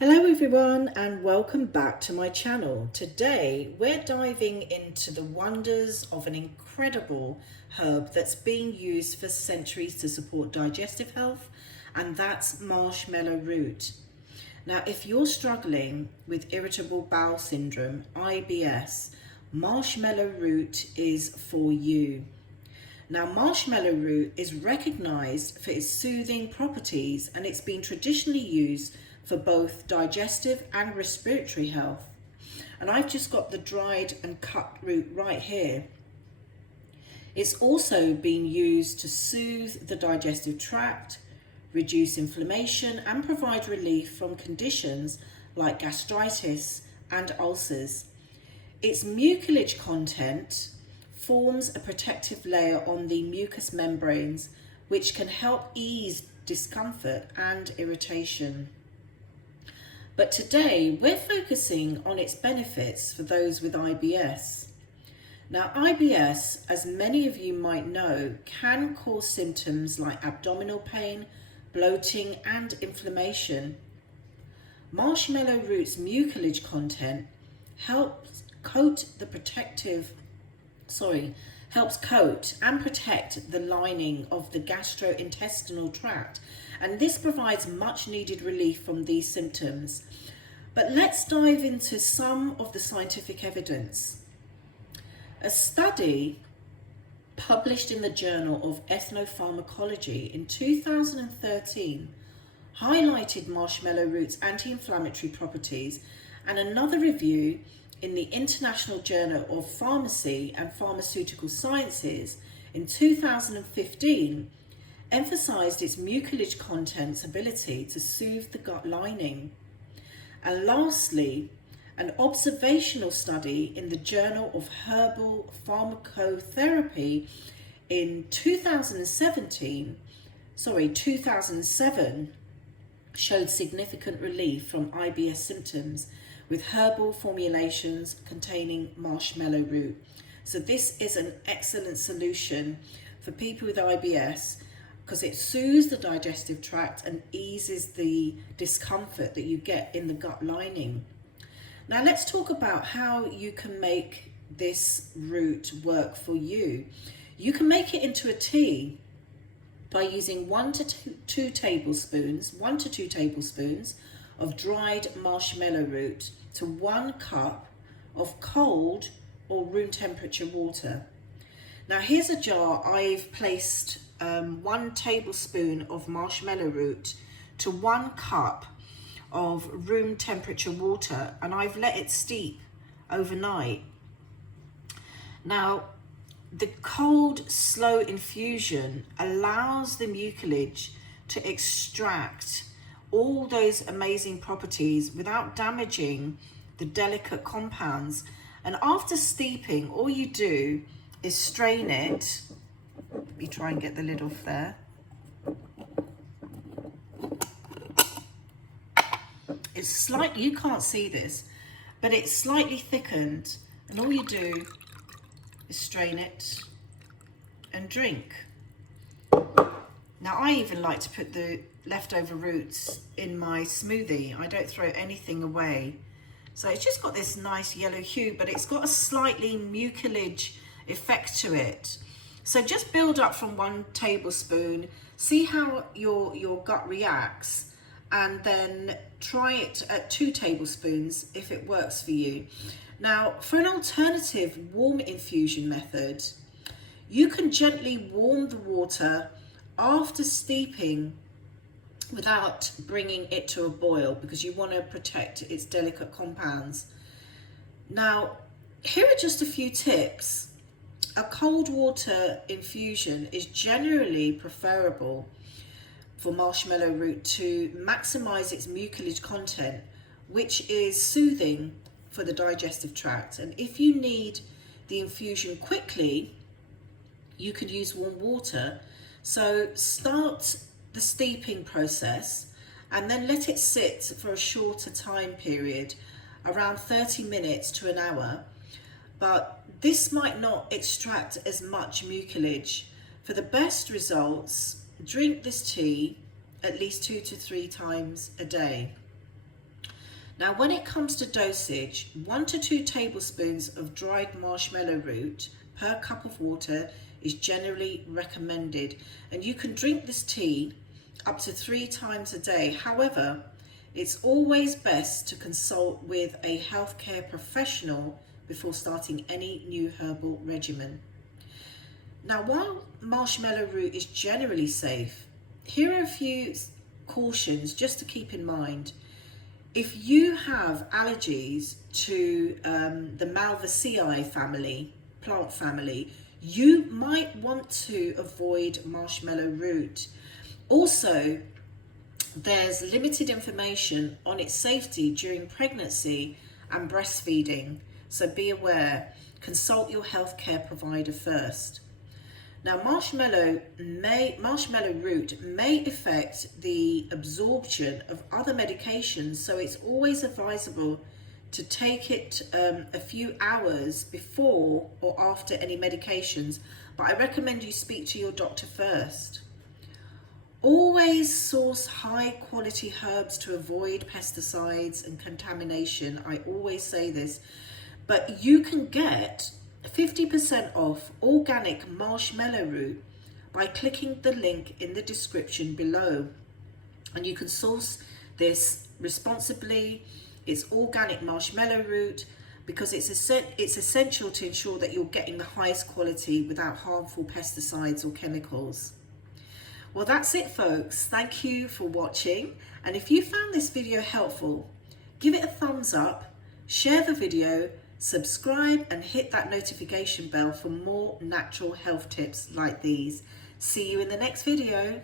Hello everyone and welcome back to my channel. Today we're diving into the wonders of an incredible herb that's been used for centuries to support digestive health, and that's marshmallow root. Now if you're struggling with irritable bowel syndrome, IBS, marshmallow root is for you. Now, marshmallow root is recognized for its soothing properties, and it's been traditionally used for both digestive and respiratory health. And I've just got the dried and cut root right here. It's also been used to soothe the digestive tract, reduce inflammation, and provide relief from conditions like gastritis and ulcers. Its mucilage content forms a protective layer on the mucous membranes, which can help ease discomfort and irritation. But today we're focusing on its benefits for those with IBS. Now, IBS, as many of you might know, can cause symptoms like abdominal pain, bloating, and inflammation. Marshmallow root's mucilage content helps coat and protect the lining of the gastrointestinal tract, and this provides much needed relief from these symptoms. But let's dive into some of the scientific evidence. A study published in the Journal of Ethnopharmacology in 2013 highlighted marshmallow root's anti-inflammatory properties, and another review in the International Journal of Pharmacy and Pharmaceutical Sciences in 2015 emphasized its mucilage content's ability to soothe the gut lining. And lastly, an observational study in the Journal of Herbal Pharmacotherapy in 2007 showed significant relief from IBS symptoms with herbal formulations containing marshmallow root. So this is an excellent solution for people with IBS because it soothes the digestive tract and eases the discomfort that you get in the gut lining. Now let's talk about how you can make this root work for you. You can make it into a tea by using 1 to 2 tablespoons of dried marshmallow root to 1 cup of cold or room temperature water. Now here's a jar. I've placed 1 tablespoon of marshmallow root to 1 cup of room temperature water, and I've let it steep overnight. Now the cold, slow infusion allows the mucilage to extract all those amazing properties without damaging the delicate compounds. And after steeping, all you do is strain it. Let me try and get the lid off there. It's slightly, you can't see this, but it's slightly thickened, and all you do is strain it and drink. Now I even like to put the leftover roots in my smoothie. I don't throw anything away. So it's just got this nice yellow hue, but it's got a slightly mucilage effect to it. So just build up from 1 tablespoon, see how your gut reacts, and then try it at 2 tablespoons if it works for you. Now, for an alternative warm infusion method, you can gently warm the water after steeping without bringing it to a boil, because you want to protect its delicate compounds. Now, here are just a few tips. A cold water infusion is generally preferable for marshmallow root to maximize its mucilage content, which is soothing for the digestive tract. And if you need the infusion quickly, you could use warm water. So start the steeping process and then let it sit for a shorter time period, around 30 minutes to an hour. But this might not extract as much mucilage. For the best results, drink this tea at least 2 to 3 times a day. Now, when it comes to dosage, 1 to 2 tablespoons of dried marshmallow root per cup of water is generally recommended. And you can drink this tea up to 3 times a day. However, it's always best to consult with a healthcare professional before starting any new herbal regimen. Now, while marshmallow root is generally safe, here are a few cautions just to keep in mind. If you have allergies to the Malvaceae family, plant family, you might want to avoid marshmallow root. Also, there's limited information on its safety during pregnancy and breastfeeding, so be aware. Consult your healthcare provider first. Now, marshmallow root may affect the absorption of other medications, so it's always advisable to take it a few hours before or after any medications, but I recommend you speak to your doctor first. Always source high quality herbs to avoid pesticides and contamination. I always say this, but you can get 50% off organic marshmallow root by clicking the link in the description below. And you can source this responsibly. It's organic marshmallow root because it's essential to ensure that you're getting the highest quality without harmful pesticides or chemicals. Well, that's it, folks. Thank you for watching. And if you found this video helpful, give it a thumbs up, share the video, subscribe and hit that notification bell for more natural health tips like these. See you in the next video.